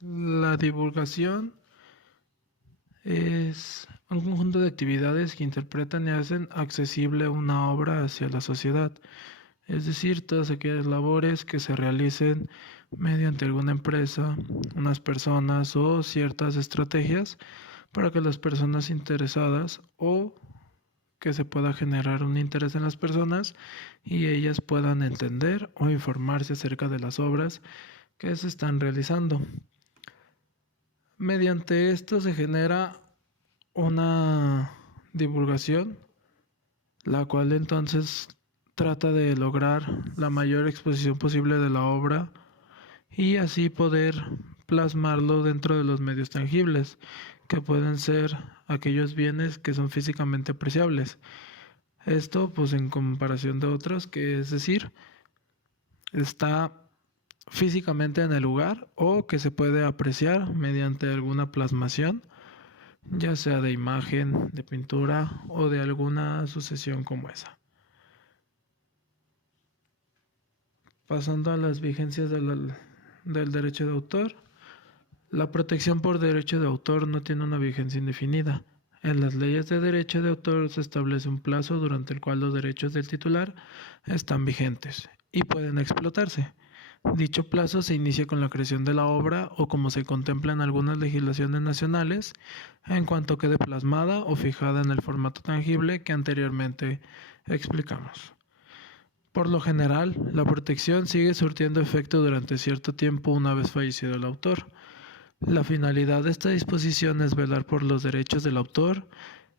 La divulgación es un conjunto de actividades que interpretan y hacen accesible una obra hacia la sociedad, es decir, todas aquellas labores que se realicen mediante alguna empresa, unas personas o ciertas estrategias para que las personas interesadas o que se pueda generar un interés en las personas y ellas puedan entender o informarse acerca de las obras que se están realizando. Mediante esto se genera una divulgación, la cual entonces trata de lograr la mayor exposición posible de la obra y así poder plasmarlo dentro de los medios tangibles, que pueden ser aquellos bienes que son físicamente apreciables. Esto pues en comparación de otros, que es decir, está físicamente en el lugar o que se puede apreciar mediante alguna plasmación, ya sea de imagen, de pintura o de alguna sucesión como esa. Pasando a las vigencias del derecho de autor, la protección por derecho de autor no tiene una vigencia indefinida. En las leyes de derecho de autor se establece un plazo durante el cual los derechos del titular están vigentes y pueden explotarse. Dicho plazo se inicia con la creación de la obra o como se contempla en algunas legislaciones nacionales, en cuanto quede plasmada o fijada en el formato tangible que anteriormente explicamos. Por lo general, la protección sigue surtiendo efecto durante cierto tiempo una vez fallecido el autor. La finalidad de esta disposición es velar por los derechos del autor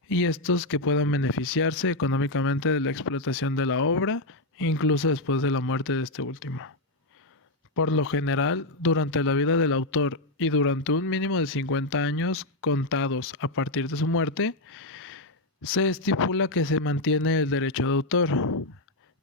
y estos que puedan beneficiarse económicamente de la explotación de la obra, incluso después de la muerte de este último. Por lo general, durante la vida del autor y durante un mínimo de 50 años contados a partir de su muerte, se estipula que se mantiene el derecho de autor,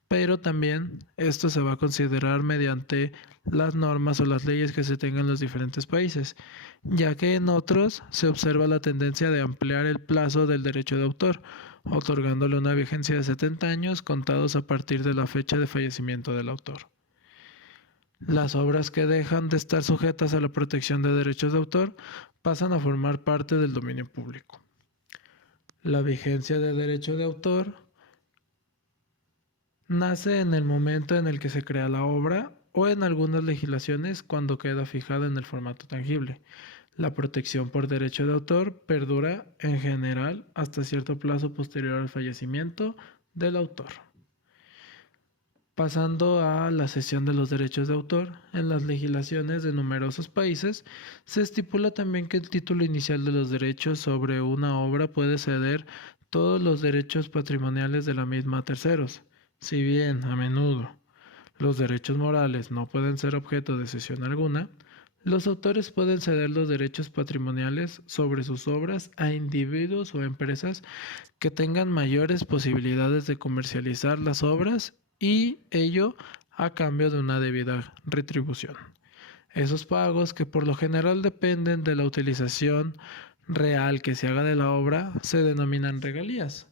pero también esto se va a considerar mediante las normas o las leyes que se tengan en los diferentes países, ya que en otros se observa la tendencia de ampliar el plazo del derecho de autor, otorgándole una vigencia de 70 años contados a partir de la fecha de fallecimiento del autor. Las obras que dejan de estar sujetas a la protección de derechos de autor pasan a formar parte del dominio público. La vigencia de derecho de autor nace en el momento en el que se crea la obra o en algunas legislaciones cuando queda fijada en el formato tangible. La protección por derecho de autor perdura en general hasta cierto plazo posterior al fallecimiento del autor. Pasando a la cesión de los derechos de autor, en las legislaciones de numerosos países se estipula también que el título inicial de los derechos sobre una obra puede ceder todos los derechos patrimoniales de la misma a terceros. Si bien, a menudo, los derechos morales no pueden ser objeto de cesión alguna, los autores pueden ceder los derechos patrimoniales sobre sus obras a individuos o empresas que tengan mayores posibilidades de comercializar las obras y ello a cambio de una debida retribución. Esos pagos, que por lo general dependen de la utilización real que se haga de la obra, se denominan regalías.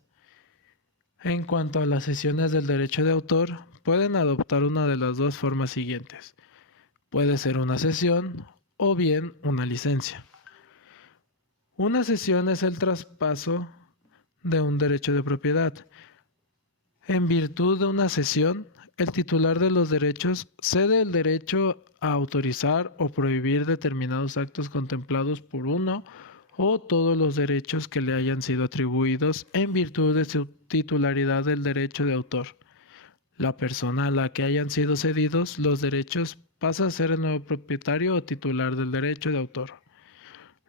En cuanto a las cesiones del derecho de autor, pueden adoptar una de las dos formas siguientes. Puede ser una cesión o bien una licencia. Una cesión es el traspaso de un derecho de propiedad. En virtud de una cesión, el titular de los derechos cede el derecho a autorizar o prohibir determinados actos contemplados por uno o todos los derechos que le hayan sido atribuidos en virtud de su titularidad del derecho de autor. La persona a la que hayan sido cedidos los derechos pasa a ser el nuevo propietario o titular del derecho de autor.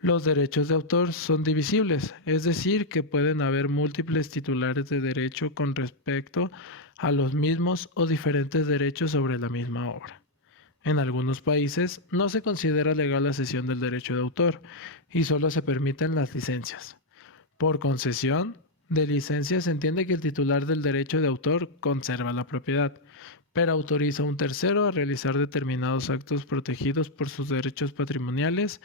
Los derechos de autor son divisibles, es decir, que pueden haber múltiples titulares de derecho con respecto a los mismos o diferentes derechos sobre la misma obra. En algunos países no se considera legal la cesión del derecho de autor y solo se permiten las licencias. Por concesión de licencia se entiende que el titular del derecho de autor conserva la propiedad, pero autoriza a un tercero a realizar determinados actos protegidos por sus derechos patrimoniales,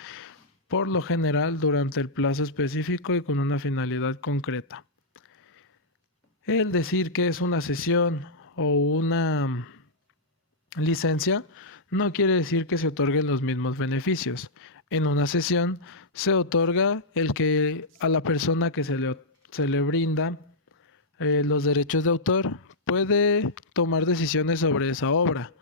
por lo general durante el plazo específico y con una finalidad concreta. El decir que es una cesión o una licencia no quiere decir que se otorguen los mismos beneficios. En una sesión se otorga el que a la persona que se le brinda los derechos de autor puede tomar decisiones sobre esa obra,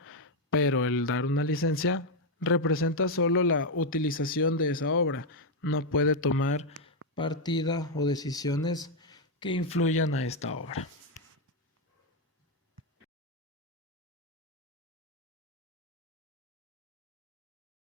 pero el dar una licencia representa solo la utilización de esa obra, no puede tomar partida o decisiones que influyan a esta obra.